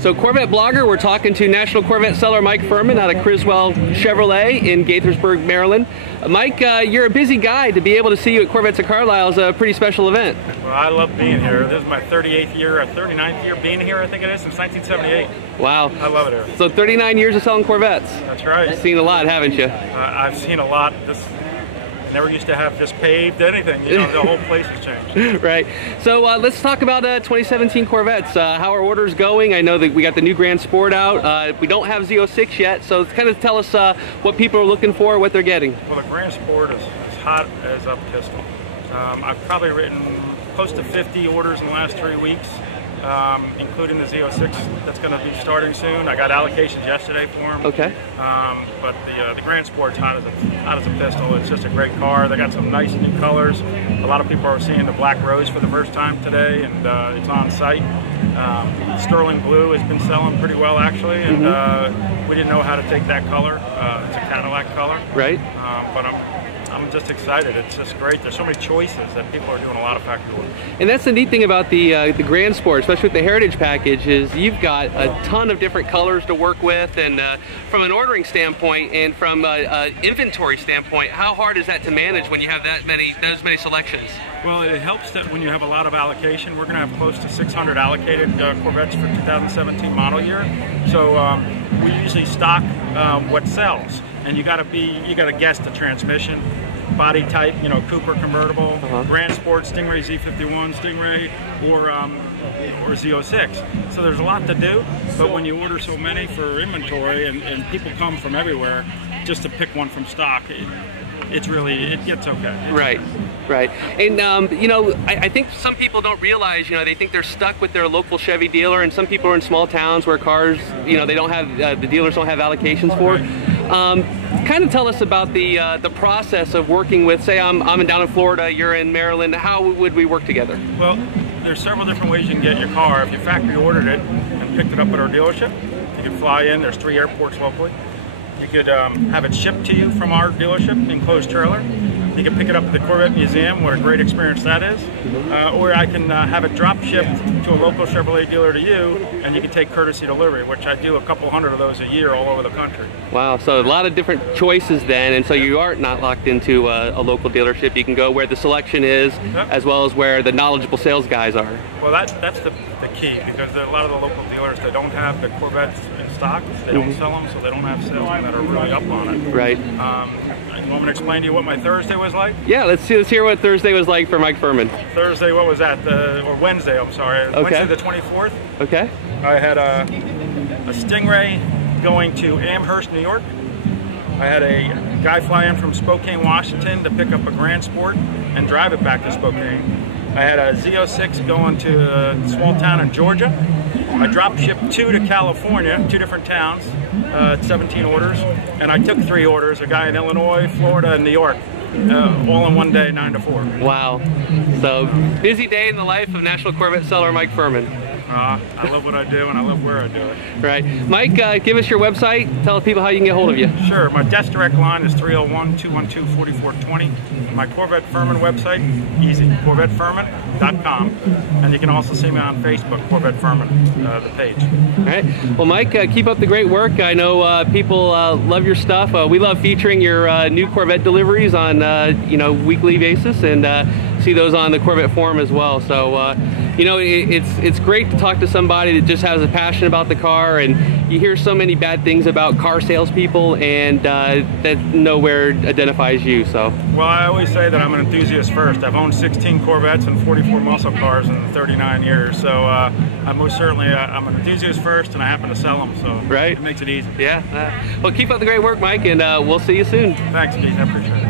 So Corvette blogger, we're talking to National Corvette seller Mike Furman out of Criswell Chevrolet in Gaithersburg, Maryland. Mike, you're a busy guy. To be able to see you at Corvettes of Carlisle is a pretty special event. Well, I love being here. This is my 38th year, 39th year being here, I think it is, since 1978. Wow. I love it here. So 39 years of selling Corvettes. That's right. You've seen a lot, haven't you? I've seen a lot. This never used to have this paved, anything. You know, the whole place has changed. Right. So let's talk about 2017 Corvettes. How are orders going? I know that we got the new Grand Sport out. We don't have Z06 yet, so kind of tell us what people are looking for, what they're getting. Well, the Grand Sport is hot as a pistol. I've probably written close to 50 orders in the last 3 weeks, including the Z06 that's going to be starting soon. I got allocations yesterday for them. Okay. But the Grand Sport's hot as a pistol. It's just a great car. They got some nice new colors. A lot of people are seeing the Black Rose for the first time today, and it's on site. Sterling Blue has been selling pretty well, actually, and we didn't know how to take that color. It's a Cadillac color. Right. But I'm just excited. It's just great. There's so many choices that people are doing a lot of factory work. And that's the neat thing about the Grand Sport, especially with the Heritage package, is you've got a ton of different colors to work with. And from an ordering standpoint and from an inventory standpoint, how hard is that to manage when you have those many selections? Well, it helps that when you have a lot of allocation. We're going to have close to 600 allocated Corvettes for 2017 model year. So we usually stock what sells, and you got to guess the transmission, body type, you know, Cooper convertible, Grand Sport, Stingray Z51, Stingray, or Z06. So there's a lot to do, but when you order so many for inventory and people come from everywhere, just to pick one from stock, it gets okay. Right. Right. And, you know, I think some people don't realize, you know, they think they're stuck with their local Chevy dealer, and some people are in small towns where cars, you know, they don't have, the dealers don't have allocations for. Kind of tell us about the process of working with, say I'm down in Florida, you're in Maryland, how would we work together? Well, there's several different ways you can get your car. If you factory ordered it and picked it up at our dealership, you can fly in, there's 3 airports locally. You could have it shipped to you from our dealership, enclosed trailer. You can pick it up at the Corvette Museum, what a great experience that is. Or I can have it drop shipped to a local Chevrolet dealer to you, and you can take courtesy delivery, which I do a couple hundred of those a year all over the country. Wow, so a lot of different choices then, and so you are not locked into a local dealership. You can go where the selection is, as well as where the knowledgeable sales guys are. Well, that's the key, because a lot of the local dealers, they don't have the Corvettes in stock, they don't sell them, so they don't have salesmen that are really up on it. Right. You want me to explain to you what my Thursday was like? Yeah, let's hear what Thursday was like for Mike Furman. Thursday, what was that? Or Wednesday, I'm sorry. Okay. Wednesday the 24th. Okay. I had a Stingray going to Amherst, New York. I had a guy fly in from Spokane, Washington to pick up a Grand Sport and drive it back to Spokane. I had a Z06 going to a small town in Georgia. I drop shipped 2 to California, 2 different towns, 17 orders, and I took 3 orders, a guy in Illinois, Florida, and New York, all in one day, 9 to 4. Wow. So, busy day in the life of National Corvette seller Mike Furman. I love what I do, and I love where I do it. Right. Mike, give us your website. Tell people how you can get hold of you. Sure. My desk direct line is 301-212-4420. My Corvette Furman website, easy, CorvetteFurman.com. And you can also see me on Facebook, Corvette Furman, the page. All right. Well, Mike, keep up the great work. I know people love your stuff. We love featuring your new Corvette deliveries on you know, weekly basis, and see those on the Corvette forum as well. So, you know, it's great to talk to somebody that just has a passion about the car, and you hear so many bad things about car salespeople, and that nowhere identifies you. So. Well, I always say that I'm an enthusiast first. I've owned 16 Corvettes and 44 muscle cars in 39 years, so I'm most certainly I'm an enthusiast first, and I happen to sell them, so right. It makes it easy. Yeah. Well, keep up the great work, Mike, and we'll see you soon. Thanks, Keith. I appreciate it.